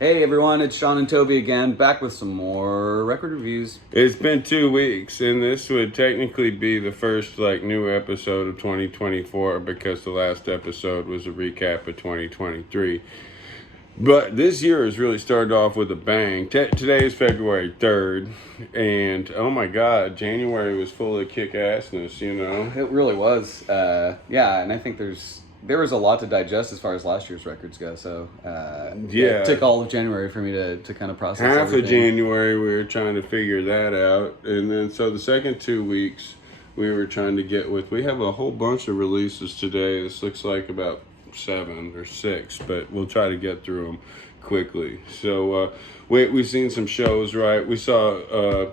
Hey everyone, it's Sean and Toby again, back with some more record reviews. It's been 2 weeks, and this would technically be the first new episode of 2024 because the last episode was a recap of 2023. But this year has really started off with a bang. Today is February 3rd, and oh my God, January was full of kick-assness, you know? It really was. And I think there was a lot to digest as far as last year's records go, so it took all of January for me to kind of process Half everything. of January we were trying to figure that out, and then so the second 2 weeks we were trying to get with. We have a whole bunch of releases today. This looks like about 7 or 6, but we'll try to get through them quickly. So we've seen some shows, right? We saw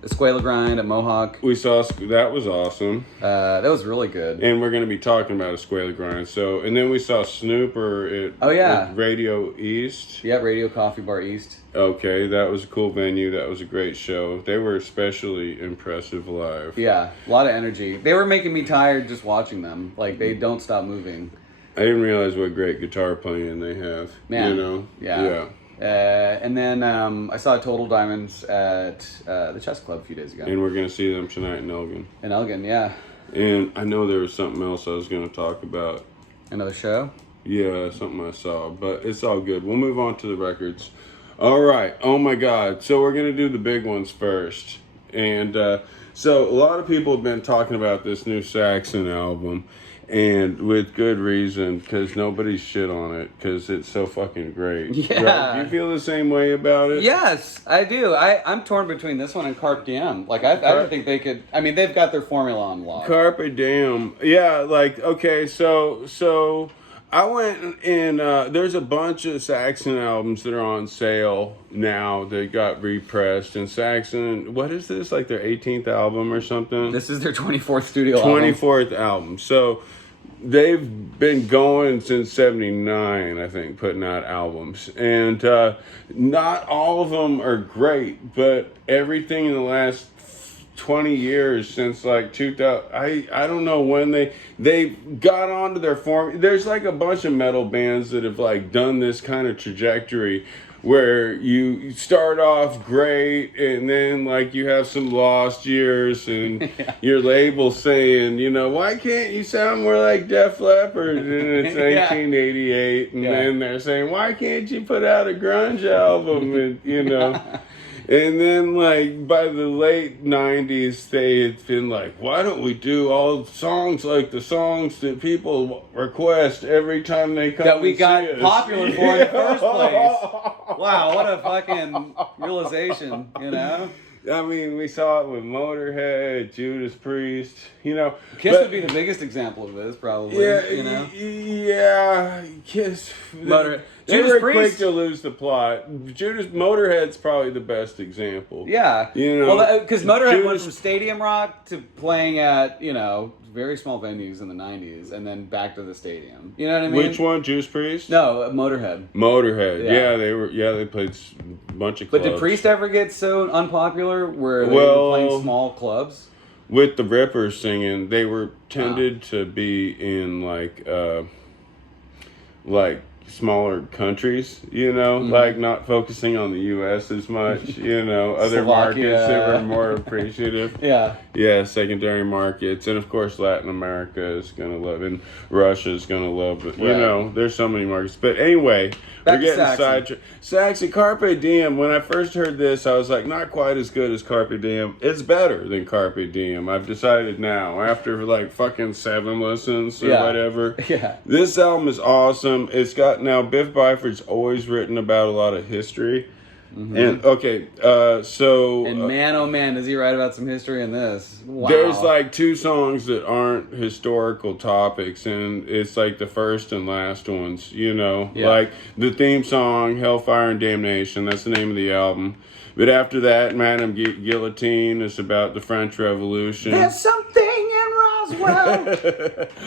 Escuela grind at Mohawk. We saw that was awesome. That was really good. And we're going to be talking about Escuela grind. So, and then we saw Snooper at Radio East. Yeah, Radio Coffee Bar East. Okay, that was a cool venue. That was a great show. They were especially impressive live. Yeah, a lot of energy. They were making me tired just watching them. Like, they don't stop moving. I didn't realize what great guitar playing they have. Man. You know? Yeah. And then I saw Total Diamonds at the Chess Club a few days ago. And we're going to see them tonight in Elgin. In Elgin, yeah. And I know there was something else I was going to talk about. Another show? Yeah, something I saw. But it's all good. We'll move on to the records. All right. Oh, my God. So we're going to do the big ones first. And so a lot of people have been talking about this new Saxon album. And with good reason, because nobody's shit on it, because it's so fucking great. Yeah. Right? Do you feel the same way about it? Yes, I do. I'm torn between this one and Carpe Diem. Like, I don't think they could... I mean, they've got their formula on lock. Carpe Diem. Yeah, okay, so I went and there's a bunch of Saxon albums that are on sale now that got repressed. And Saxon, what is this? Like their 18th album or something? This is their 24th studio album. 24th album. So they've been going since 79, I think, putting out albums. And not all of them are great, but everything in the last 20 years since like 2000, I don't know when they got onto their form. There's like a bunch of metal bands that have like done this kind of trajectory where you start off great and then like you have some lost years and your label saying, you know, why can't you sound more like Def Leppard? And it's 1988 and then they're saying, why can't you put out a grunge album? And you know. And then, like, by the late 90s, they had been like, why don't we do all songs like the songs that people request every time they come that we got see us? popular for in the first place. Wow, what a fucking realization, you know? I mean, we saw it with Motorhead, Judas Priest, you know. Kiss would be the biggest example of this, probably, you know? Yeah, Kiss. Motorhead. They were quick to lose the plot. Motorhead's probably the best example. Yeah. You know, well, because Motorhead went from stadium rock to playing at, you know, very small venues in the 90s and then back to the stadium. You know what I mean? Which one? Judas Priest? No, Motorhead. Motorhead. Yeah, they played a bunch of clubs. But did Priest ever get so unpopular where they were playing small clubs? With the Rippers singing, they were tended to be in like smaller countries, you know, like not focusing on the U.S. as much, you know, other markets that were more appreciative. Yeah, secondary markets. And of course, Latin America is going to love it, and Russia is going to love it. Right. You know, there's so many markets. But anyway, we're getting sidetracked. Saxon, Carpe Diem, when I first heard this, I was like, not quite as good as Carpe Diem. It's better than Carpe Diem. I've decided now, after like fucking 7 listens or whatever. Yeah. This album is awesome. It's got, now Biff Byford's always written about a lot of history. Mm-hmm. And and man, oh man, does he write about some history in this? Wow. There's like 2 songs that aren't historical topics, and it's like the first and last ones, you know, like the theme song Hellfire and Damnation, that's the name of the album. But after that, Madame Guillotine is about the French Revolution. There's something in Roswell.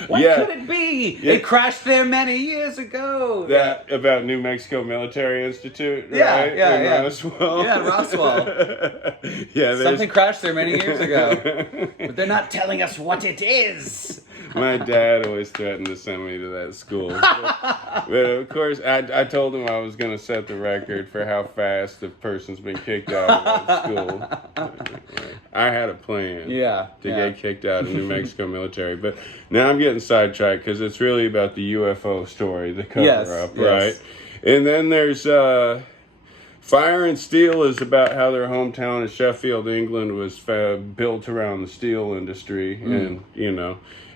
What could it be? Yeah. It crashed there many years ago. That about New Mexico Military Institute, right? Yeah. Roswell. Yeah, Roswell. Something crashed there many years ago. But they're not telling us what it is. My dad always threatened to send me to that school. But of course, I told him I was going to set the record for how fast the person's been kicked out of that school. I had a plan to get kicked out of New Mexico military. But now I'm getting sidetracked because it's really about the UFO story, the cover-up, right? And then there's... Fire and Steel is about how their hometown of Sheffield, England, was built around the steel industry, and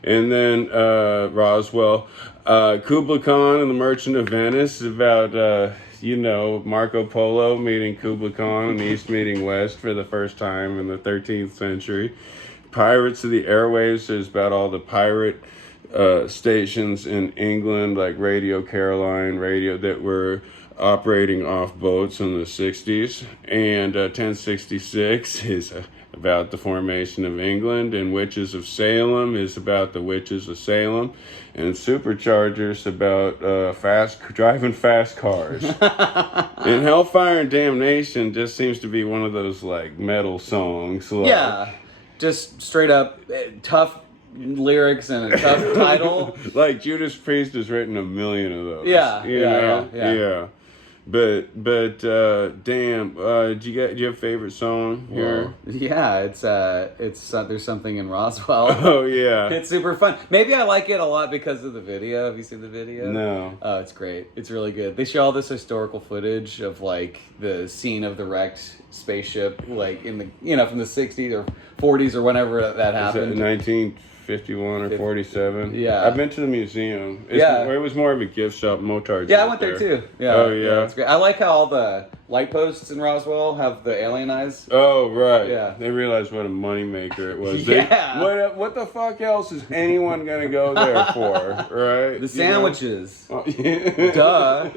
and then Roswell, Kubla Khan and the Merchant of Venice is about Marco Polo meeting Kubla Khan and East meeting West for the first time in the 13th century. Pirates of the Airwaves is about all the pirate stations in England, like Radio Caroline, that were operating off boats in the 60s, and 1066 is about the formation of England, and Witches of Salem is about the Witches of Salem, and Superchargers about driving fast cars. And Hellfire and Damnation just seems to be one of those like metal songs. Like, just straight up tough lyrics and a tough title. Like Judas Priest has written a million of those. Yeah. But damn, do you have a favorite song here? Yeah, it's There's Something in Roswell. Oh yeah, it's super fun. Maybe I like it a lot because of the video. Have you seen the video? No. Oh, it's great. It's really good. They show all this historical footage of like the scene of the wrecked spaceship, like in the from the 60s or 40s or whenever that happened. Is that 1951 or 47? Yeah. I've been to the museum. It was more of a gift shop. Motard's. Yeah, I went there too. Yeah. Oh yeah. It's great. I like how all the light posts in Roswell have the alien eyes. Oh right. Yeah. They realized what a moneymaker it was. Yeah. What the fuck else is anyone gonna go there for? Right. The sandwiches. Oh, yeah. Duh.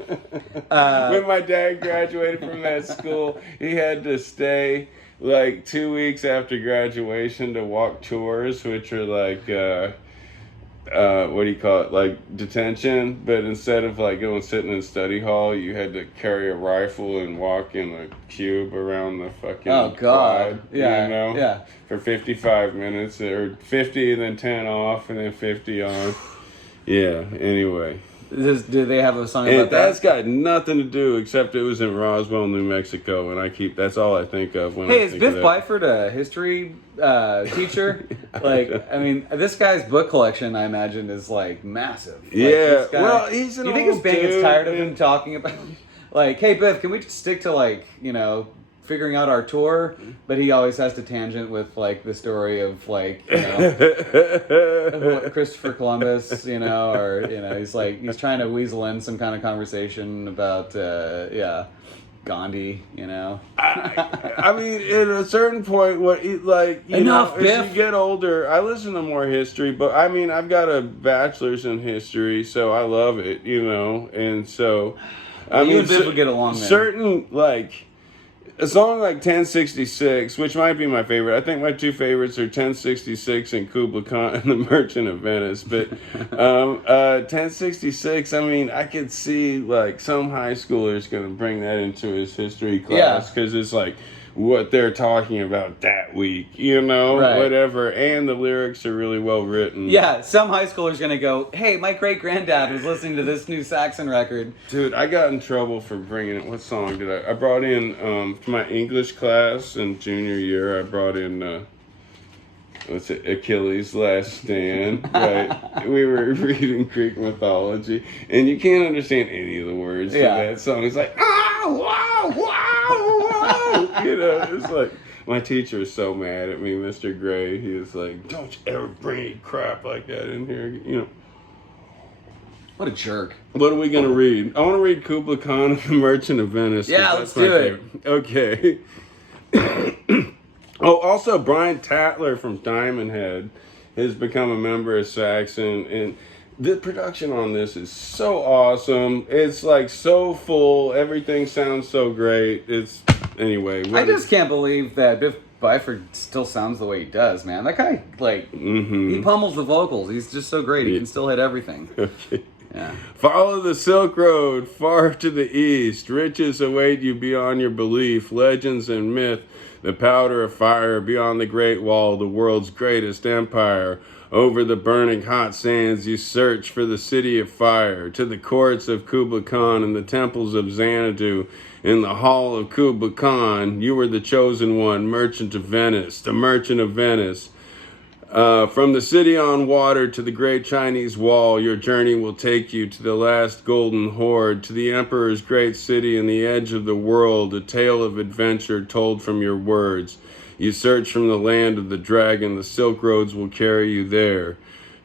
When my dad graduated from that school, he had to stay like 2 weeks after graduation to walk tours, which are like what do you call it, like detention, but instead of like going sitting in study hall, you had to carry a rifle and walk in a cube around the fucking quad, for 55 minutes, or 50 and then 10 off and then 50 on. Anyway, do they have a song about that? That's got nothing to do, except it was in Roswell, New Mexico, and that's all I think of when I think is Biff Byford a history teacher? I mean, this guy's book collection, I imagine, is like massive. Well, he's an you think old his band dude, gets tired of him talking about, like, hey Biff, can we just stick to figuring out our tour? But he always has to tangent with like the story of Christopher Columbus, he's trying to weasel in some kind of conversation about Gandhi, I mean, at a certain point, Enough, as Biff. you get older, I listen to more history, but I mean, I've got a bachelor's in history, so I love it, and so you and Biff would get along then. Certain a song like 1066, which might be my favorite. I think my two favorites are 1066 and Kubla Khan and the Merchant of Venice. But 1066, I mean, I could see like some high schooler's going to bring that into his history class because it's like what they're talking about that week, whatever. And the lyrics are really well written. Yeah, some high schooler's going to go, hey, my great-granddad was listening to this new Saxon record. Dude, I got in trouble for bringing it. What song did I brought in, for my English class in junior year, I brought in, Achilles' Last Stand, right? We were reading Greek mythology, and you can't understand any of the words to that song. It's like, wow, it's like, my teacher was so mad at me, Mr. Gray. He was like, don't you ever bring any crap like that in here, What a jerk. What are we going to read? I want to read Kubla Khan and the Merchant of Venice. Yeah, let's do it. Okay. Oh, also, Brian Tatler from Diamond Head has become a member of Saxon, and the production on this is so awesome. It's like so full. Everything sounds so great. I just can't believe that Biff Byford still sounds the way he does, man. That guy, he pummels the vocals. He's just so great. He can still hit everything. Okay. Yeah. Follow the Silk Road far to the east. Riches await you beyond your belief. Legends and myth. The powder of fire beyond the Great Wall, the world's greatest empire. Over the burning hot sands you search for the city of fire, to the courts of Kublai Khan and the temples of Xanadu. In the hall of Kublai Khan, you were the chosen one, merchant of Venice, the merchant of Venice. From the city on water to the great Chinese wall, your journey will take you to the last golden horde, to the emperor's great city and the edge of the world, a tale of adventure told from your words. You search from the land of the dragon, the silk roads will carry you there.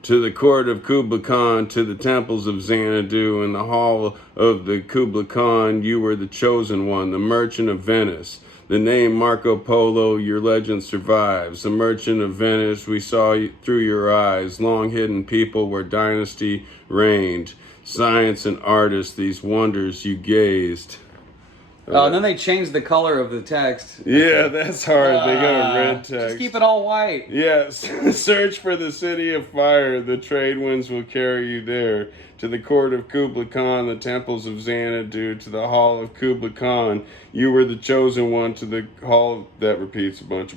To the court of Kublai Khan, to the temples of Xanadu, in the hall of the Kublai Khan, you were the chosen one, the merchant of Venice. The name Marco Polo, your legend survives. The merchant of Venice, we saw you through your eyes. Long hidden people where dynasty reigned. Science and artists, these wonders you gazed. Oh, and then they changed the color of the text. Yeah, that's hard. They go red text. Just keep it all white. Yes. Search for the city of fire. The trade winds will carry you there. To the court of Kublai Khan, the temples of Xanadu, to the hall of Kublai Khan. You were the chosen one, to the hall that repeats a bunch.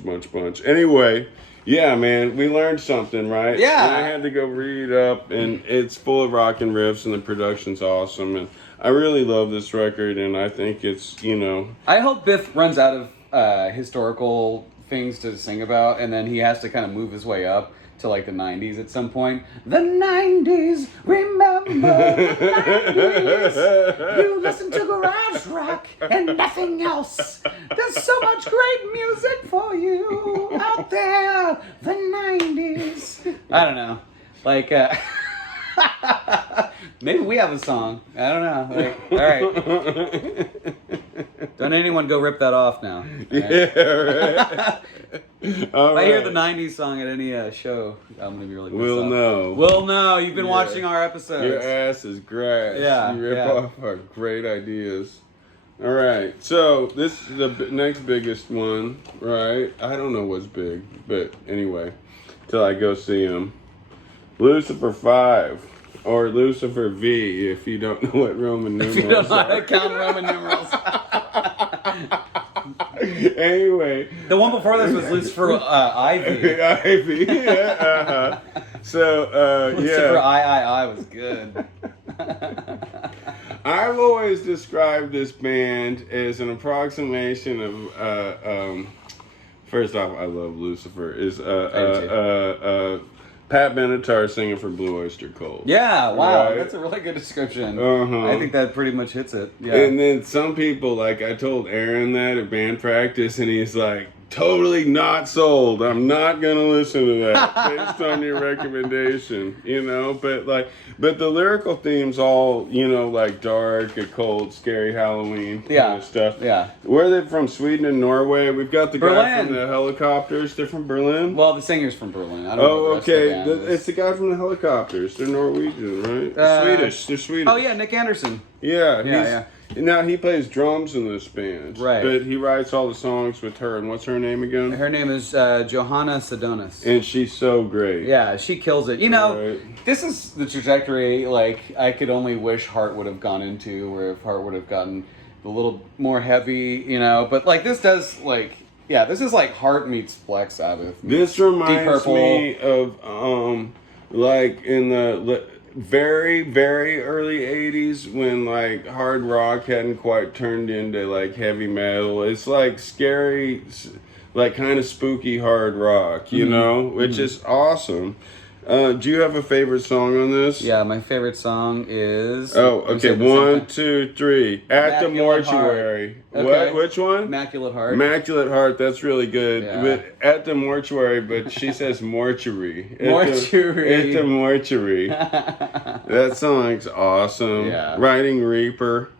Anyway, yeah, man, we learned something, right? Yeah. And I had to go read up, and it's full of rock and riffs, and the production's awesome, and I really love this record, and I think it's, you know... I hope Biff runs out of historical things to sing about, and then he has to kind of move his way up to like the 90s at some point. The 90s, remember the 90s. You listen to garage rock and nothing else. There's so much great music for you out there. The 90s. I don't know. Like, maybe we have a song. I don't know. Like, all right. Don't anyone go rip that off now. Right? Yeah, right. If I hear the 90s song at any show, I'm going to be really pissed We'll off. know. We'll know. You've been watching our episodes. Your ass is grass. Yeah, You rip off our great ideas. All right. So this is the next biggest one, right? I don't know what's big, but anyway, till I go see him. Lucifer 5. Or Lucifer V, if you don't know what Roman numerals If you don't know how to count Roman numerals. Anyway. The one before this was Lucifer Ivy. Ivy, yeah. So, Lucifer yeah. I was good. I've always described this band as an approximation of, first off, I love Lucifer, is Pat Benatar singing for Blue Oyster Cult. Yeah, wow, Right? that's a really good description. Uh-huh. I think that pretty much hits it. Yeah. And then some people, like I told Aaron that at band practice, and he's like, totally not sold. I'm not gonna listen to that based on your recommendation, you know. But the lyrical themes all, you know, like dark, occult, scary Halloween kind of stuff. Yeah. Where are they from? Sweden and Norway. We've got the guy Berlin. from the Helicopters. They're from Berlin. Well, the singer's from Berlin. I don't know. Oh, the rest of the okay. band is. It's the guy from the Helicopters. They're Norwegian, right? Swedish. They're Swedish. Oh yeah, Nick Anderson. Yeah. Yeah. Now he plays drums in this band, Right. But he writes all the songs with her. And what's her name again? Her name is Johanna Sadonis. And she's so great. Yeah, she kills it. You know, Right. this is the trajectory, like, I could only wish Heart would have gone into, where if Heart would have gotten a little more heavy, you know. But, like, this does, like, yeah, this is like Heart meets Black Sabbath. This reminds me of, like, in the very, very early 80s when, like, hard rock hadn't quite turned into, like, heavy metal. It's, like, scary, like, kind of spooky hard rock, you know, which is awesome. Do you have a favorite song on this? Yeah, my favorite song is... Oh, okay. 1, 2, 3. At the Immaculate Mortuary. Heart. What? Okay. Which one? Immaculate Heart. Immaculate Heart. That's really good. Yeah. But at the mortuary, but she says mortuary. Mortuary. At the mortuary. That song's awesome. Yeah. Riding Reaper.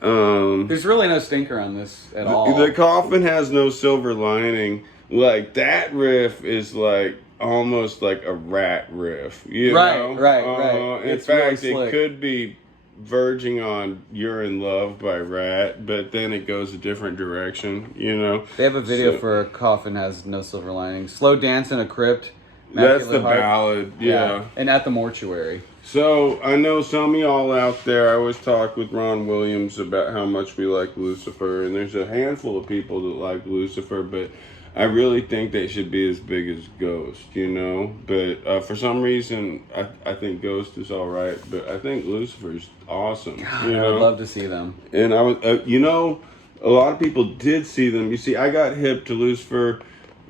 There's really no stinker on this at all. The coffin has no silver lining. Like, that riff is like almost like a Rat riff, you know? Right. In It's fact, really slick. it could be verging on You're in Love by Rat, but then it goes a different direction, you know? They have a video So- for Coffin Has No Silver Lining. Slow Dance in a Crypt. That's Immaculate the Heart. ballad, yeah. And At the Mortuary. So, I know some of y'all out there, I always talk with Ron Williams about how much we like Lucifer, and there's a handful of people that like Lucifer, but I really think they should be as big as Ghost, you know. But for some reason, I think Ghost is all right. But I think Lucifer's awesome. God, you I know? would love to see them. And I was, you know, a lot of people did see them. You see, I got hip to Lucifer.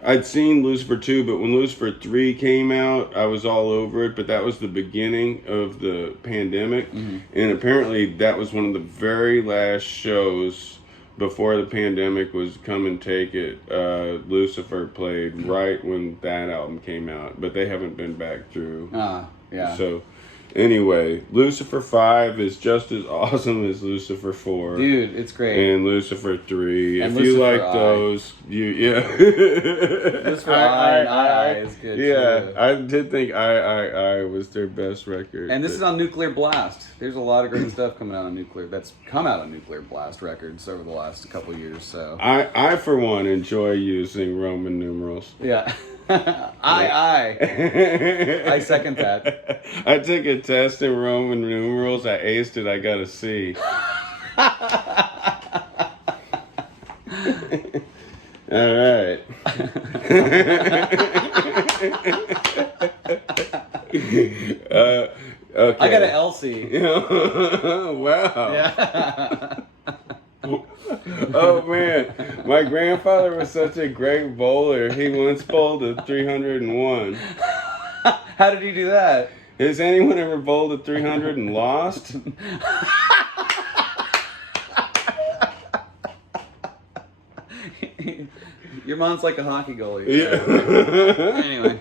I'd seen Lucifer 2, but when Lucifer 3 came out, I was all over it. But that was the beginning of the pandemic. Mm-hmm. And apparently that was one of the very last shows before the pandemic was Come and Take It. Lucifer played right when that album came out. But they haven't been back through. Yeah. So... Anyway, Lucifer 5 is just as awesome as Lucifer 4. Dude, it's great. And Lucifer 3. And if Lucifer you like I. those, yeah. Lucifer I is good too. I did think I was their best record. And this is on Nuclear Blast. There's a lot of great stuff coming out on Nuclear. That's come out on Nuclear Blast Records over the last couple of years. So I for one enjoy using Roman numerals. yeah. I second that. I took a test in Roman numerals. I aced it. I got a C. All right. Okay. I got an LC. Wow. Yeah. Oh man, my grandfather was such a great bowler. He once bowled a 301. How did he do that? Has anyone ever bowled a 300 and lost? Your mom's like a hockey goalie. Yeah. Anyway.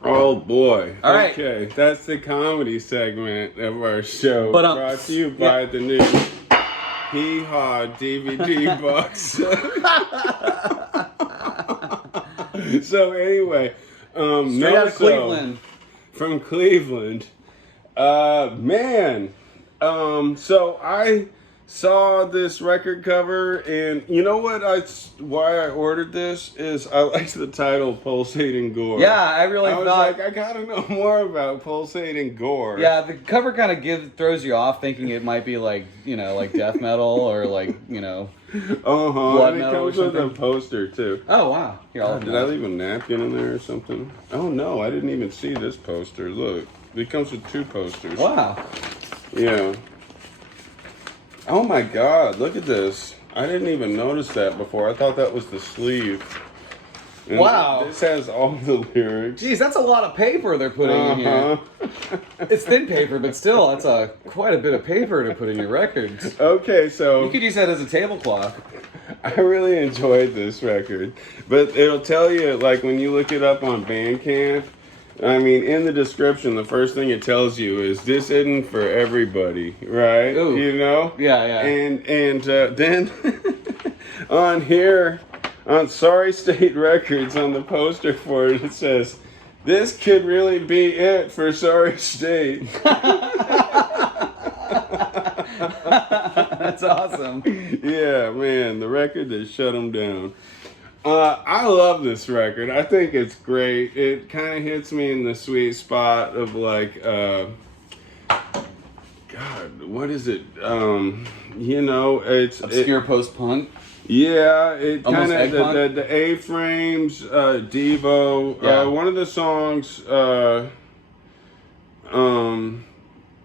Oh boy. All right. Okay, that's the comedy segment of our show. But, brought to you by the new Hee Haw DVD box. So anyway, Straight out of Cleveland. From Cleveland. Man. So I saw this record cover, and you know what? Why I ordered this is I liked the title "Pulsating Gore." Yeah, I really was thought. like, I gotta know more about Pulsating Gore. Yeah, the cover kind of throws you off, thinking it might be like like death metal or like blood And it metal or comes with a something. poster too. Oh wow! Here, I'll Did I leave a napkin in there or something? Oh no, I didn't even see this poster. Look, it comes with 2 posters. Wow. Yeah. Oh my God, look at this. I didn't even notice that before. I thought that was the sleeve. And Wow. This has all the lyrics. Geez, that's a lot of paper they're putting in here. It's thin paper, but still, that's quite a bit of paper to put in your records. Okay, so You could use that as a tablecloth. I really enjoyed this record. But it'll tell you, like, when you look it up on Bandcamp, I mean, in the description, the first thing it tells you is this isn't for everybody, right? Ooh. You know? Yeah, yeah. And then on here, on Sorry State Records, on the poster for it, it says, "This could really be it for Sorry State." That's awesome. Yeah, man, the record that shut them down. I love this record. I think it's great. It kind of hits me in the sweet spot of like, God, what is it? It's Obscure post-punk. Yeah, it Almost kind egg punk? of the A-frames, Devo. Yeah. One of the songs,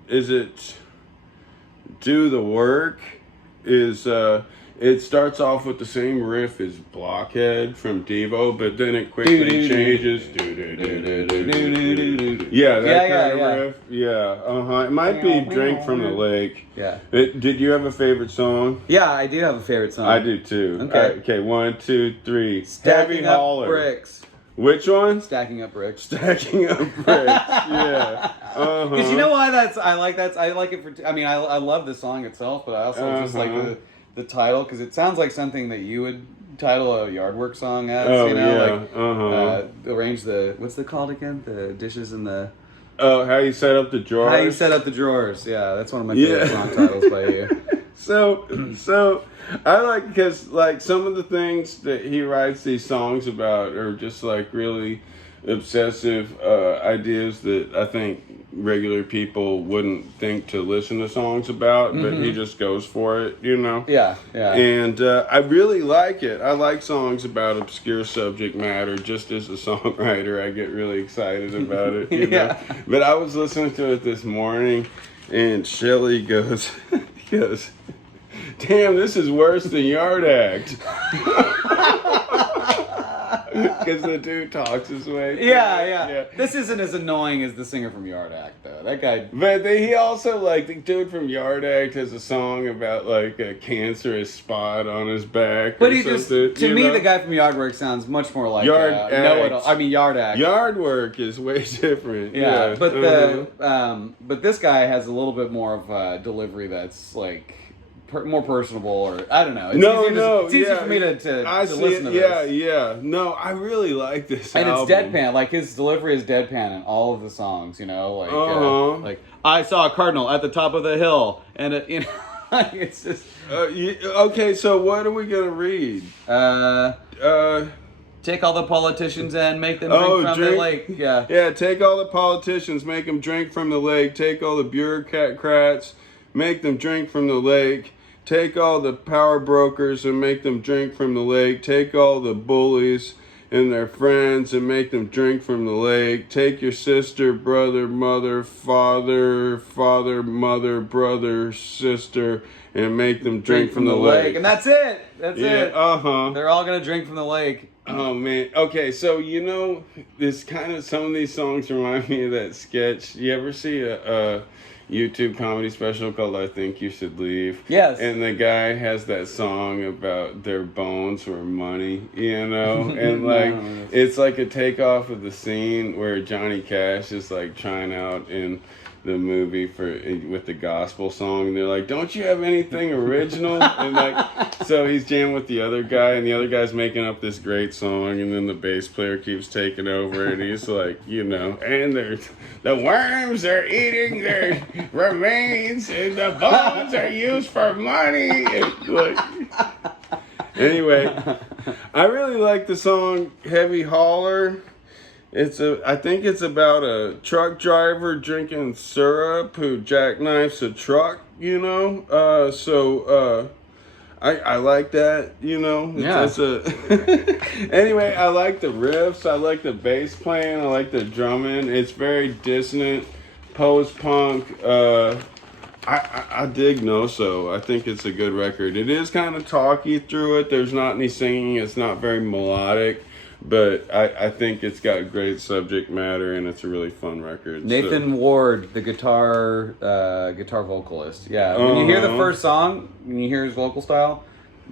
is it "Do the Work"? It starts off with the same riff as Blockhead from Devo, but then it quickly changes. Yeah, that kind of riff. Yeah, It might be "Drink from the Lake." Yeah. Did you have a favorite song? Yeah, I do have a favorite song. I do too. Okay. Okay, 1, 2, 3. Stacking Heavy up Hauler. bricks. Which one? Stacking up bricks. Stacking up bricks. Yeah. Because you know why I like that? I like it for. I mean, I love the song itself, but I also just like the title because it sounds like something that you would title a yard work song as. Oh, you know, yeah. like arrange the what's it called again? The dishes and the. Oh, how you set up the drawers? How you set up the drawers? Yeah, that's one of my favorite song titles by you. So I like because like some of the things that he writes these songs about are just like really obsessive ideas that I think regular people wouldn't think to listen to songs about, but he just goes for it, you know? Yeah, yeah. And I really like it. I like songs about obscure subject matter. Just as a songwriter, I get really excited about it, you know? But I was listening to it this morning, and Shelly goes, damn, this is worse than Yard Act. Because the dude talks his way. Yeah. This isn't as annoying as the singer from Yard Act, though. That guy. But he also, like, the dude from Yard Act has a song about, like, a cancerous spot on his back. But he just, to me, the guy from Yard Work sounds much more like Yard Act. Yard Act. Yard Work is way different. Yeah. But but this guy has a little bit more of a delivery that's like more personable, or I don't know. It's easier for me to listen to this. Yeah. No, I really like this and album. It's deadpan. Like his delivery is deadpan in all of the songs. You know, like I saw a cardinal at the top of the hill, and it's just. Okay, so what are we gonna read? Take all the politicians and make them drink from the lake. Yeah. Yeah, take all the politicians, make them drink from the lake. Take all the bureaucrats, make them drink from the lake. Take all the power brokers and make them drink from the lake. Take all the bullies and their friends and make them drink from the lake. Take your sister, brother, mother, father, mother, brother, sister, and make them drink from the lake. And that's it. That's it. Uh-huh. They're all going to drink from the lake. Oh, man. Okay, so, this some of these songs remind me of that sketch. You ever see a YouTube comedy special called I Think You Should Leave? Yes. And the guy has that song about their bones were money, And, like, it's like a takeoff of the scene where Johnny Cash is, like, trying out in the movie with the gospel song, and they're like, don't you have anything original? And like, so he's jamming with the other guy, and the other guy's making up this great song, and then the bass player keeps taking over, and he's like, and the worms are eating their remains, and the bones are used for money. And like, anyway, I really like the song Heavy Hauler. I think it's about a truck driver drinking syrup who jackknifes a truck, I like that, Yeah. Anyway, I like the riffs, I like the bass playing, I like the drumming. It's very dissonant, post-punk. I dig Knowso. I think it's a good record. It is kind of talky through it. There's not any singing. It's not very melodic. But I think it's got great subject matter, and it's a really fun record. Nathan Ward, the guitar vocalist. Yeah, when you hear the first song, when you hear his vocal style,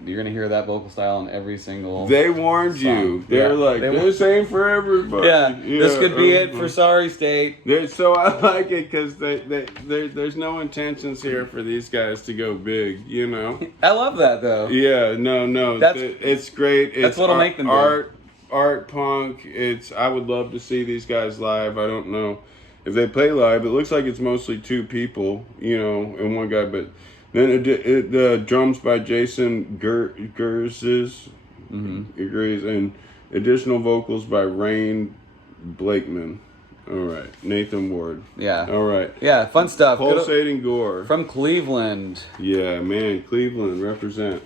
you're going to hear that vocal style in every single They warned song. you. They're like, this ain't for everybody. Yeah, this could be it for Sorry State. So I like it because there's no intentions here for these guys to go big, I love that, though. Yeah, no. It's great. That's what'll make them art punk. I would love to see these guys live. I don't know if they play live. It looks like it's mostly two people, and one guy. But then the drums by Jason Gerzes, agrees, and additional vocals by Rain Blakeman. All right, Nathan Ward. Yeah. All right. Yeah, fun stuff. Pulsating Gore from Cleveland. Yeah, man, Cleveland represent.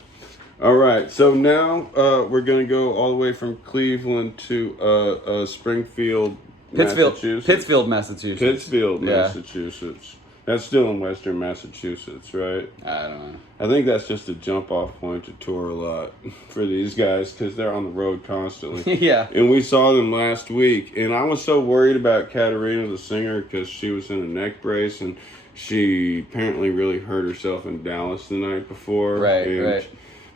All right, so now we're going to go all the way from Cleveland to Springfield, Massachusetts. Pittsfield, Massachusetts. Massachusetts. That's still in Western Massachusetts, right? I don't know. I think that's just a jump-off point to tour a lot for these guys because they're on the road constantly. Yeah. And we saw them last week, and I was so worried about Katarina, the singer, because she was in a neck brace, and she apparently really hurt herself in Dallas the night before. Right.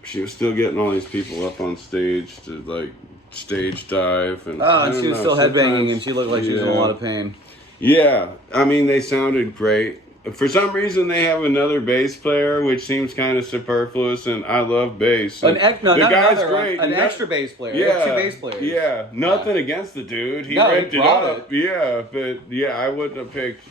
She was still getting all these people up on stage to like stage dive, and she was still headbanging, and she looked like she was in a lot of pain. Yeah, I mean they sounded great. For some reason, they have another bass player, which seems kind of superfluous, and I love bass. The guy's great. An extra bass player. Yeah, two bass players. Yeah, nothing against the dude. He ripped it up. Yeah, but I wouldn't have picked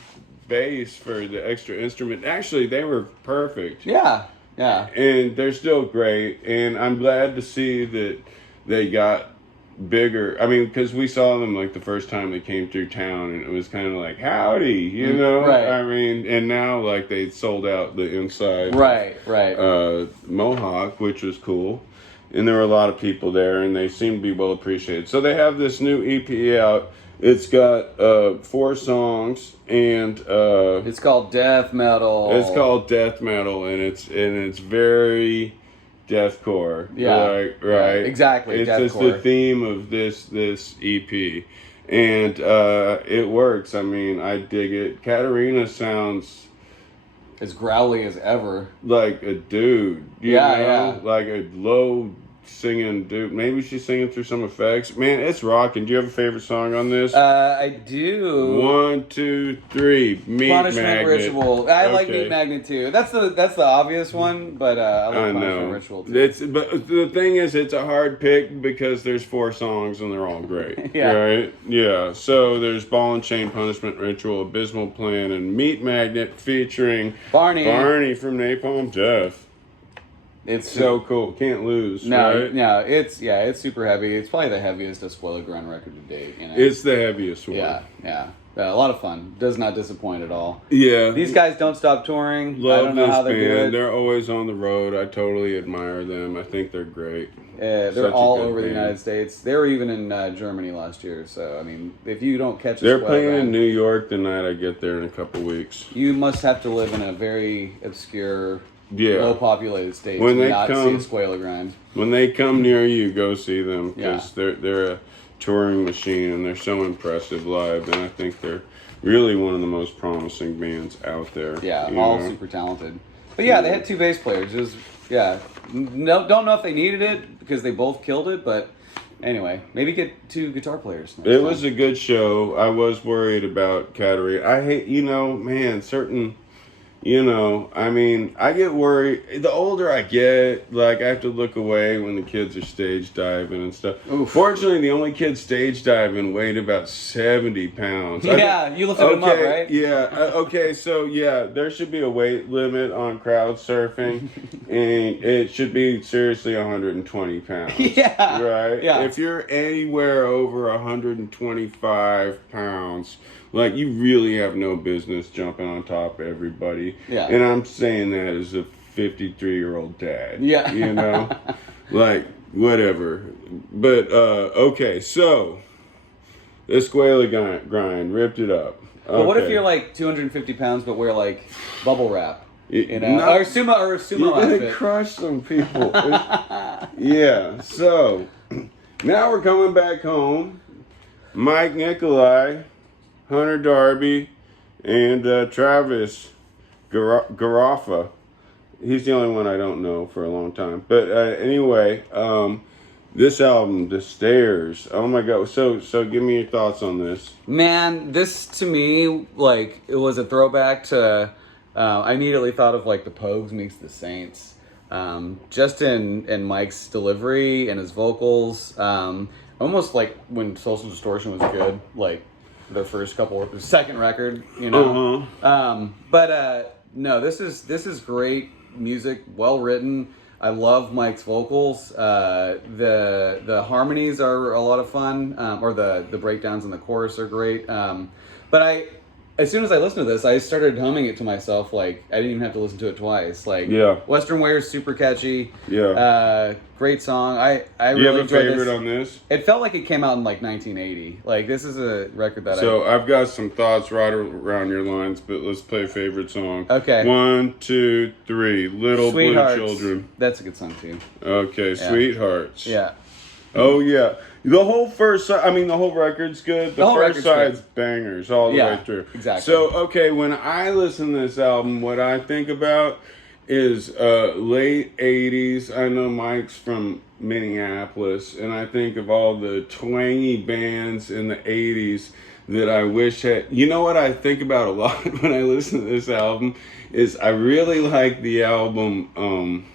bass for the extra instrument. Actually, they were perfect. Yeah. And they're still great, and I'm glad to see that they got bigger. I mean, because we saw them like the first time they came through town, and it was kind of like howdy, you know. Right. I mean, and now like they sold out the inside. Right. Mohawk, which was cool, and there were a lot of people there, and they seemed to be well appreciated. So they have this new EP out. It's got 4 songs, and it's called Death Metal. It's called Death Metal, and it's very deathcore. Yeah. Right. Yeah, exactly. It's deathcore. just the theme of this EP, and it works. I mean, I dig it. Katarina sounds as growly as ever. like a dude. You Yeah, know? yeah. Like a low singing dude. Maybe she's singing through some effects. Man, it's rocking. Do you have a favorite song on this? I do. 1, 2, 3. Meat Punishment Magnet. Ritual. I like Okay. Meat Magnet too. That's the obvious one, but I like I Punishment know. Ritual too. But the thing is, it's a hard pick because there's 4 songs and they're all great. Yeah. Right? Yeah. So there's Ball and Chain, Punishment Ritual, Abysmal Plan, and Meat Magnet featuring Barney. from Napalm Death. It's So cool. Can't lose. No, right? no, it's super heavy. It's probably the heaviest Escuela grind record to date. You know? It's the heaviest one. yeah. A lot of fun. Does not disappoint at all. Yeah. These guys don't stop touring. Love I don't know this how they do band. it. They're always on the road. I totally admire them. I think they're great. They're Such a all good over the band. United States. They were even in Germany last year. So I mean, if you don't catch, They're Escuela playing in grind, New York the night I get there in a couple weeks. you must have to live in a very obscure, Yeah. low populated state When to they not come- see Escuela grind. When they come near you, go see them because they're a touring machine and they're so impressive live. And I think they're really one of the most promising bands out there. Yeah, you all know? super talented. But yeah, they had 2 bass players. It was, no, don't know if they needed it because they both killed it, but anyway, maybe get 2 guitar players. next It time. was a good show. I was worried about Katarina. I hate, man, certain, I mean, I get worried. The older I get, like, I have to look away when the kids are stage diving and stuff. Oof. Fortunately, the only kid stage diving weighed about 70 pounds. Yeah, you lifted him up, right? Yeah. Okay, so, yeah, there should be a weight limit on crowd surfing, and it should be seriously 120 pounds. Yeah. Right? Yeah. If you're anywhere over 125 pounds, like, you really have no business jumping on top of everybody. Yeah. And I'm saying that as a 53-year-old dad. Yeah. You know? Like, whatever. But, okay, so, Escuela grind, ripped it up. But what if Okay. you're like 250 pounds but wear like bubble wrap? It- Or not- sumo You're gonna outfit. crush some people. Yeah, so, now we're coming back home. Mike Nikolai, Hunter Darby, and Travis Garoffa. He's the only one I don't know for a long time. But anyway, this album, The Stairs. Oh my God! So give me your thoughts on this. Man, this to me, like, it was a throwback to, I immediately thought of like the Pogues meets the Saints. Just in Mike's delivery and his vocals. Almost like when Social Distortion was good, like the second record, But no, this is great music, well written. I love Mike's vocals. The harmonies are a lot of fun, or the breakdowns in the chorus are great. But as soon as I listened to this, I started humming it to myself. Like, I didn't even have to listen to it twice. Like, Yeah. Western Way is super catchy. Yeah. Great song. I Do you really have a enjoyed favorite this. on this? It felt like it came out in like 1980. Like, this is a record that So I've got some thoughts right around your lines, but let's play favorite song. Okay. 1, 2, 3. Little Sweethearts. Blue Children. That's a good song too. Okay, Sweethearts. Yeah. Oh yeah, the whole first side. I mean, the whole record's good. The whole first record's side's bangers all the Yeah, way through. exactly. So okay, when I listen to this album, what I think about is late '80s. I know Mike's from Minneapolis, and I think of all the twangy bands in the '80s that I wish had. You know what I think about a lot when I listen to this album is I really like the album.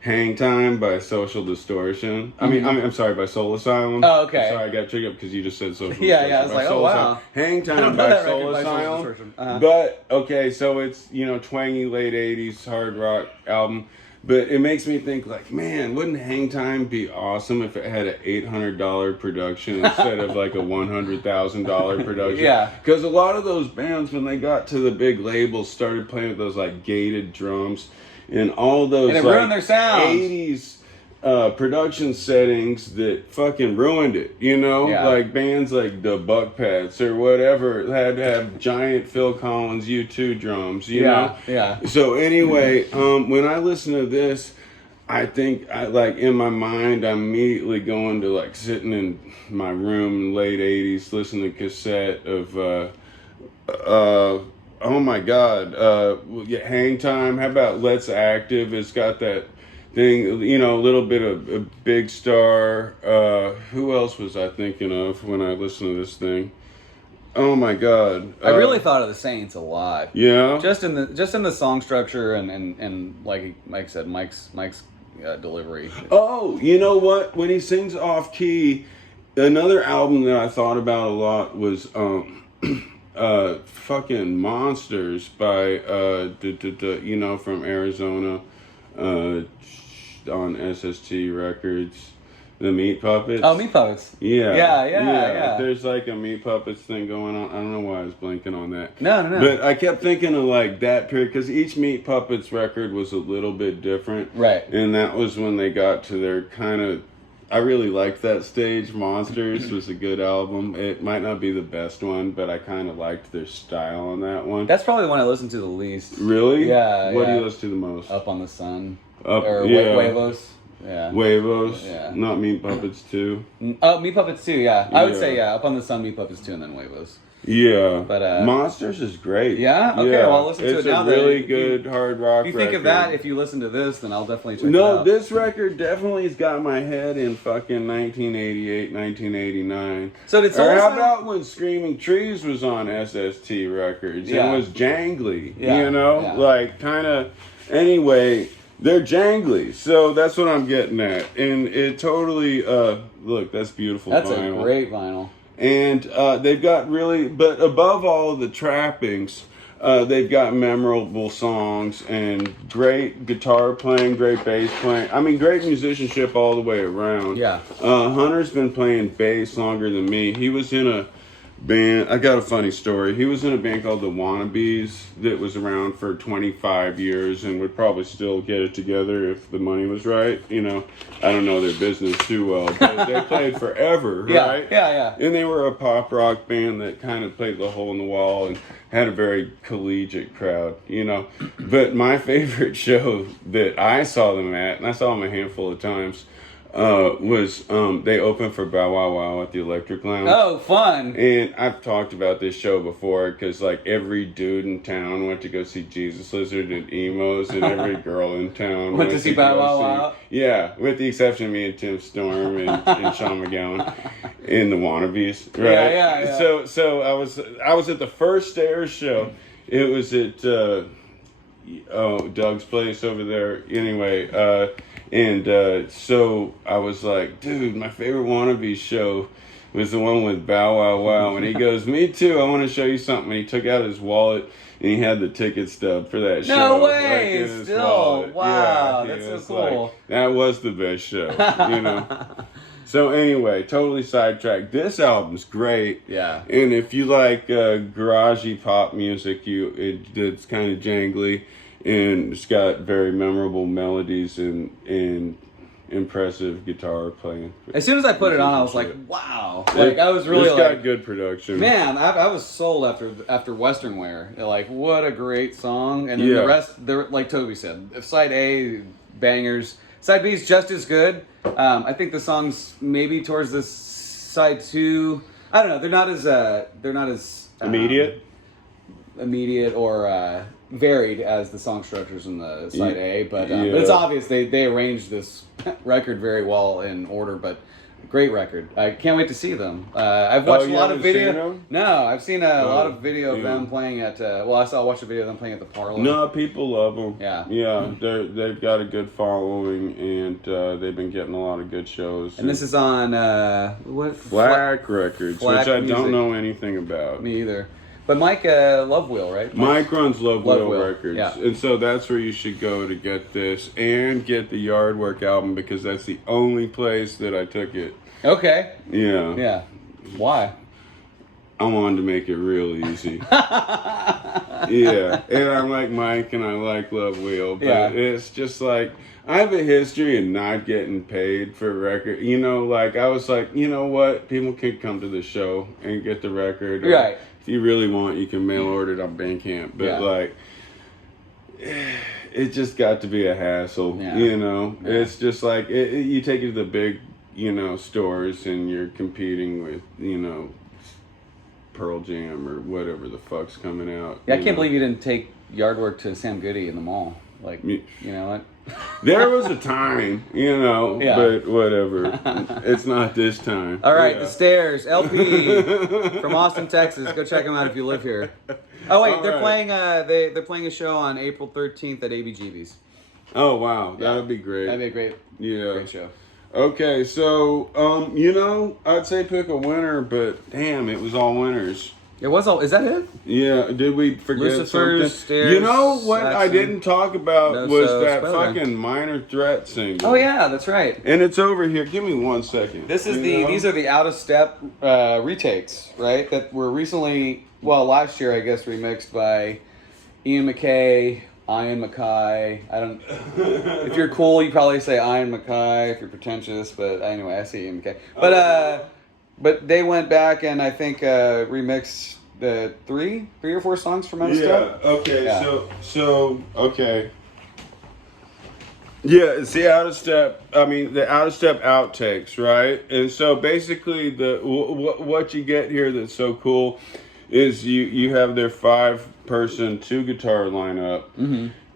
Hang Time by Social Distortion. I'm sorry, by Soul Asylum. Oh, okay. Sorry, I got tricked up because you just said Social Yeah, Distortion. yeah, I was by like, Soul oh, wow. Asylum. Hang I Time don't know by that Soul record by Soul Asylum. Distortion. Uh-huh. But, okay, so it's, twangy late 80s hard rock album. But it makes me think like, man, wouldn't Hang Time be awesome if it had an $800 production instead of like a $100,000 production? Yeah. Because a lot of those bands, when they got to the big labels, started playing with those like gated drums and all those And it like ruined their sound. 80s production settings that fucking ruined it, you know? Yeah. Like bands like the Buckpats or whatever had to have giant Phil Collins U2 drums, you know? Yeah. So anyway, when I listen to this, I think I like in my mind I'm immediately going to like sitting in my room in late 80s listening to cassette of oh my god, Hang Time. How about Let's Active? It's got that thing, you know, a little bit of a Big Star. Who else was I thinking of when I listened to this thing? Oh my god. I really thought of the Saints a lot. Yeah. Just in the song structure and like I said, Mike's delivery. Oh, you know what? When he sings off key, another album that I thought about a lot was fucking Monsters by you know, from Arizona, on SST Records. The Meat Puppets. Oh, Meat Puppets. Yeah. There's like a Meat Puppets thing going on. I don't know why I was blinking on that. No. But I kept thinking of like that period because each Meat Puppets record was a little bit different. Right. And that was when they got to their kind of. I really liked that stage. Monsters was a good album. It might not be the best one, but I kind of liked their style on that one. That's probably the one I listened to the least. Really? Yeah. What do you listen to the most? Up on the Sun. Or Huevos. Yeah. Huevos. Yeah. Not Meat Puppets too. Oh, Meat Puppets 2, yeah. I would say, Up on the Sun, Meat Puppets 2, and then Huevos. Yeah. But Monsters is great. Yeah? Okay, well, I'll listen to it now. It's a really good hard rock If you think record. of that, if you listen to this, then I'll definitely check it No, out. this record definitely has got my head in fucking 1988, 1989. So did Or how Soul about when Screaming Trees was on SST Records? Yeah. It was jangly, Yeah, you know? yeah. Like, kind of... Anyway... They're jangly, so that's what I'm getting at. And it totally, look, that's beautiful That's vinyl. a great vinyl. And they've got really, but above all the trappings, they've got memorable songs and great guitar playing, great bass playing. I mean, great musicianship all the way around. Yeah. Hunter's been playing bass longer than me. He was in a band, I got a funny story. He was in a band called the Wannabes that was around for 25 years and would probably still get it together if the money was right. You know, I don't know their business too well, but they played forever, right? Yeah. And they were a pop rock band that kind of played the hole in the wall and had a very collegiate crowd, you know. But my favorite show that I saw them at, and I saw them a handful of times, was they opened for Bow Wow Wow at the Electric Lounge. Oh, fun. And I've talked about this show before because like every dude in town went to go see Jesus Lizard and Emos, and every girl in town went to see Bow Wow Wow. Yeah, with the exception of me and Tim Storm and Sean McGowan and the Wannabes, right? Yeah. So I was at the first Stairs show. It was at Doug's place over there. Anyway. So I was like, dude, my favorite Wannabe show was the one with Bow Wow Wow. And he goes, me too, I want to show you something. And he took out his wallet and he had the ticket stub for that show. No way! Like, in his Still, wallet. wow, Yeah, that's so was cool. like, that was the best show, you know. So anyway, totally sidetracked. This album's great. Yeah. And if you like garagey pop music, it's kind of jangly. And it's got very memorable melodies and impressive guitar playing. As soon as I put it on, I was like, wow. Like, I was really it's like... got good production. Man, I was sold after Western Wear. Like, what a great song. And then the rest, like Toby said, Side A, bangers. Side B is just as good. I think the songs maybe towards this Side 2, I don't know, they're not as immediate or varied as the song structures in the Side A, but it's obvious they arranged this record very well in order, but great record. I can't wait to see them. I've watched a lot of video. No, I've seen a lot of video of them playing at, I watched a video of them playing at the Parlor. No, people love them. Yeah. Yeah, they've got a good following, and they've been getting a lot of good shows. And this is on, what? Flak Records, Flak which I Music. don't know anything about. Me either. But Mike, Love Wheel, right? Mike runs Love Love Wheel Wheel, Records, yeah. and so that's where you should go to get this and get the Yardwork album because that's the only place that I took it. Okay. Yeah. Yeah. Why? I wanted to make it real easy. Yeah, and I like Mike and I like Love Wheel, but it's just like I have a history of not getting paid for record. You know, like I was like, you know what? People can come to the show and get the record. Right. If you really want, you can mail order it on Bandcamp. But like, it just got to be a hassle. Yeah. You know, it's just like you take it to the big, stores and you're competing with, Pearl Jam or whatever the fuck's coming out. Yeah, I can't believe you didn't take Yardwork to Sam Goody in the mall. Like, you know what? There was a time, but whatever. It's not this time. All right, The Stairs, LP from Austin, Texas. Go check them out if you live here. Oh wait, they're playing. They're playing a show on April 13th at ABGB's. Oh wow, that would be great. That'd be a great show. Okay, so I'd say pick a winner, but damn, it was all winners. It was all. Is that it? Yeah. Did we forget Lucifer's something? Stairs, You know what Saxon, I didn't talk about Knowso, was that Escuela. fucking Minor Threat single. Oh yeah, that's right. And it's over here. Give me 1 second. This is these are the Out of Step retakes, right? That were recently, last year I guess, remixed by Ian MacKaye, Ian Mackay. I don't. If you're cool, you probably say Ian Mackay. If you're pretentious, but anyway, I say Ian MacKaye. But they went back and I think remixed the three or four songs from Out of Step. Okay. Yeah. So okay. Yeah, it's the Out of Step. I mean, the Out of Step outtakes, right? And so basically, what you get here that's so cool is you have their 5-person 2-guitar lineup,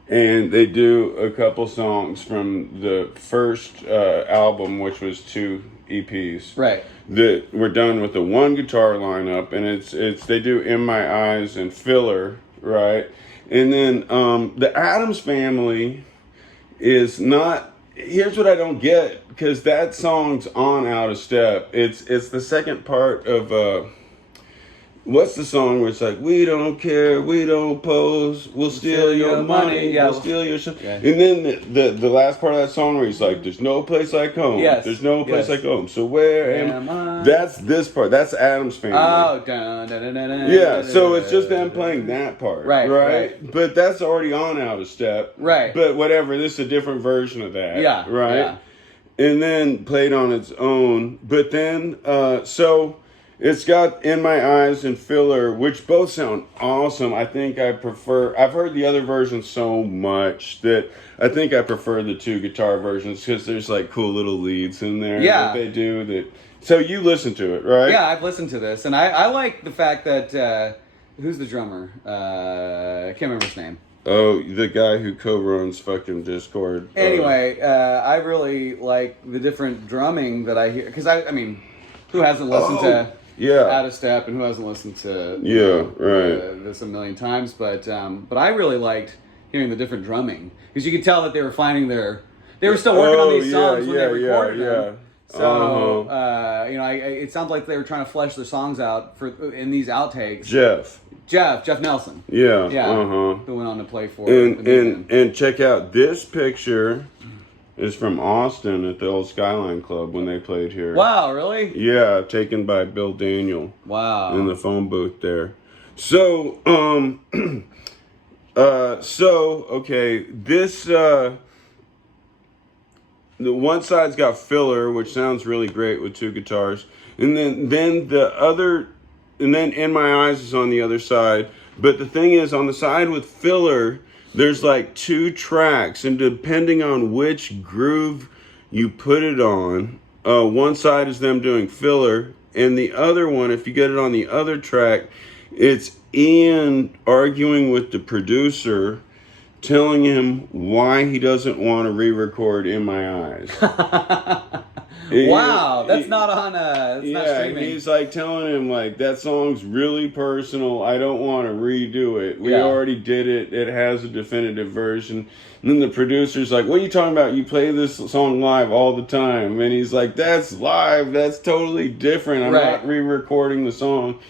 and they do a couple songs from the first album, which was 2 EPs. Right. That we're done with the 1-guitar lineup, and it's they do In My Eyes and Filler, right? And then the Addams Family is not. Here's what I don't get, because that song's on Out of Step. It's the second part of what's the song where it's like, we don't care, we don't pose, we'll steal your money, we'll steal your shit. Yeah. And then the last part of that song where he's like, there's no place like home. Yes. There's no place like home. So where am I? That's this part. That's Addams Family. Oh, dun, dun, dun, dun, dun, yeah, so it's just them playing that part. Right. But that's already on Out of Step. Right. But whatever, this is a different version of that. Yeah. Right? Yeah. And then played on its own. But then, so it's got In My Eyes and Filler, which both sound awesome. I think I've heard the other version so much that I think I prefer the 2-guitar versions because there's like cool little leads in there that they do that. So you listen to it, right? Yeah, I've listened to this, and I like the fact that who's the drummer? I can't remember his name. Oh, the guy who co-runs fucking Discord. Anyway, I really like the different drumming that I hear, because I mean, who hasn't listened to Out of Step, and who hasn't listened to this a million times? But I really liked hearing the different drumming, because you could tell that they were finding they were still working on these songs when they recorded them. So it sounds like they were trying to flesh their songs out in these outtakes. Jeff Nelson. Yeah. Who went on to play for and check out this picture. Is from Austin at the old Skyline Club when they played here. Wow, really? Yeah, taken by Bill Daniel. Wow. In the phone booth there. So, okay, this the one side's got Filler, which sounds really great with 2 guitars, and then the other, and then In My Eyes is on the other side. But the thing is, on the side with Filler, there's like 2 tracks, and depending on which groove you put it on, one side is them doing Filler, and the other one, if you get it on the other track, it's Ian arguing with the producer, telling him why he doesn't want to re-record In My Eyes. Wow, that's not on. That's not streaming. He's like telling him like that song's really personal. I don't want to redo it. We already did it. It has a definitive version. And then the producer's like, "What are you talking about? You play this song live all the time." And he's like, "That's live. That's totally different. I'm not re-recording the song."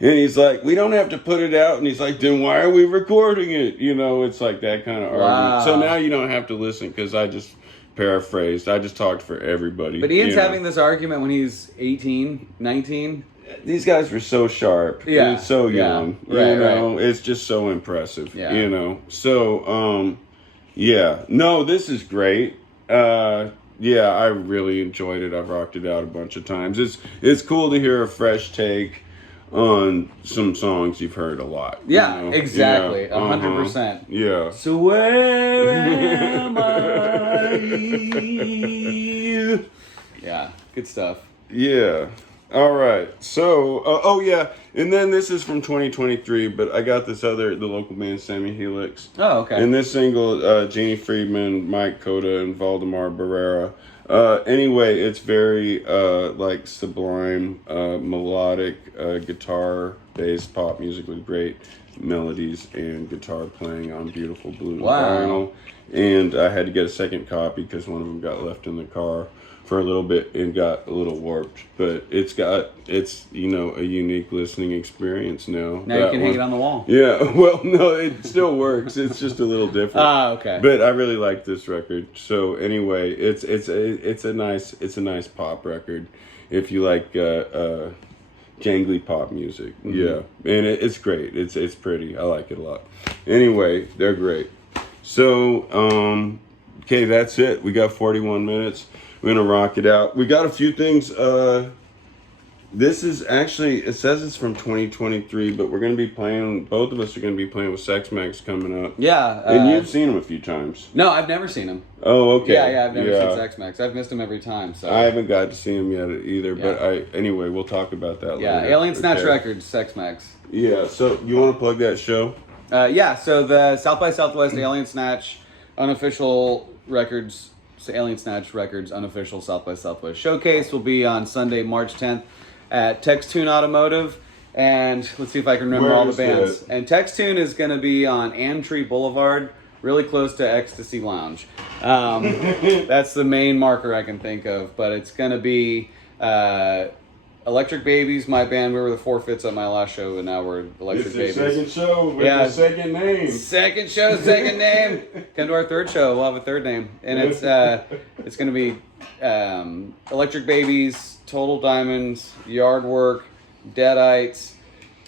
And he's like, we don't have to put it out. And he's like, then why are we recording it? You know, it's like that kind of argument. So now you don't have to listen because I just paraphrased. I just talked for everybody. But Ian's having this argument when he's 18, 19. These guys were so sharp. Yeah. And so young. Right, you know, it's just so impressive. Yeah. You know. So, yeah. No, this is great. Yeah, I really enjoyed it. I've rocked it out a bunch of times. It's cool to hear a fresh take on some songs you've heard a lot. Yeah, you know? exactly. Yeah, 100%. Yeah. So where am I? Yeah, good stuff. Yeah. All right. So, oh yeah, and then this is from 2023, but I got this the local band Sammy Helix. Oh, okay. And this single, Jeannie Friedman, Mike Coda, and Valdemar Barrera. Anyway, it's very like sublime, melodic guitar based pop music with great melodies and guitar playing on beautiful blue vinyl. And I had to get a second copy because one of them got left in the car for a little bit and got a little warped, but it's you know, a unique listening experience now. Now you can hang it on the wall. Yeah, well, no, it still works. It's just a little different. Ah, okay. But I really like this record. So anyway, it's a nice pop record if you like jangly pop music. Mm-hmm. Yeah, and it's great. It's pretty. I like it a lot. Anyway, they're great. So okay, that's it. We got 41 minutes. We're gonna rock it out. We got a few things. This is actually, it says it's from 2023, but we're gonna be playing. Both of us are gonna be playing with Sex Max coming up. Yeah. And you've seen him a few times. No, I've never seen him. Oh, okay. Yeah, I've never seen Sex Max. I've missed him every time. So I haven't got to see him yet either. But anyway, we'll talk about that later. Yeah, Alien Snatch Records, Sex Max. Yeah. So you want to plug that show? Yeah. So the South by Southwest Alien Snatch unofficial records. So Alien Snatch Records unofficial South by Southwest showcase will be on Sunday, March 10th at Textune Automotive. And let's see if I can remember all the bands. And Textune is going to be on Amtree Boulevard, really close to Ecstasy Lounge. That's the main marker I can think of. But it's going to be Electric Babies, my band. We were the Forfeits at my last show, and now we're Electric Babies. Second show with the second name. Second show, second name. Come to our third show. We'll have a third name, and it's going to be Electric Babies, Total Diamonds, Yard Work, Deadites,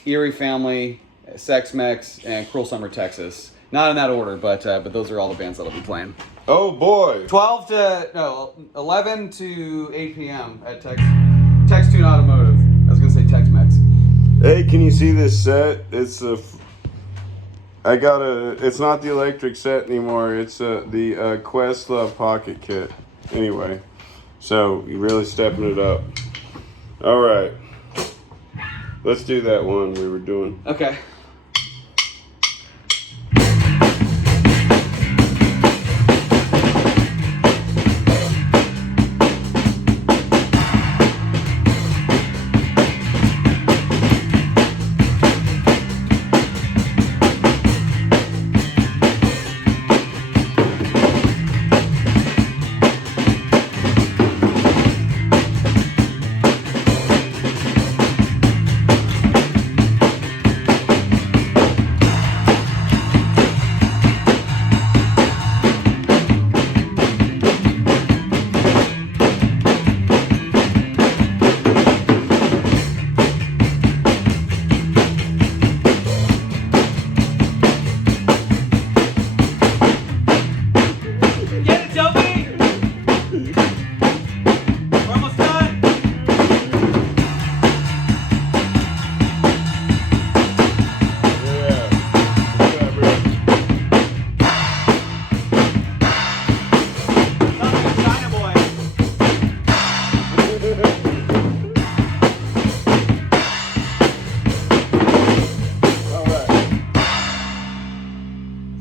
Eerie Family, Sex Mex, and Cruel Summer Texas. Not in that order, but those are all the bands that'll be playing. Oh boy! 11 to 8 p.m. at Textune Automotive. I was gonna say Tex-Mex. Hey, can you see this set? It's not the electric set anymore. It's the Questlove Pocket Kit. Anyway, so you're really stepping it up. All right, let's do that one we were doing. Okay.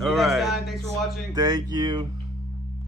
All right. Thanks for watching. Thank you.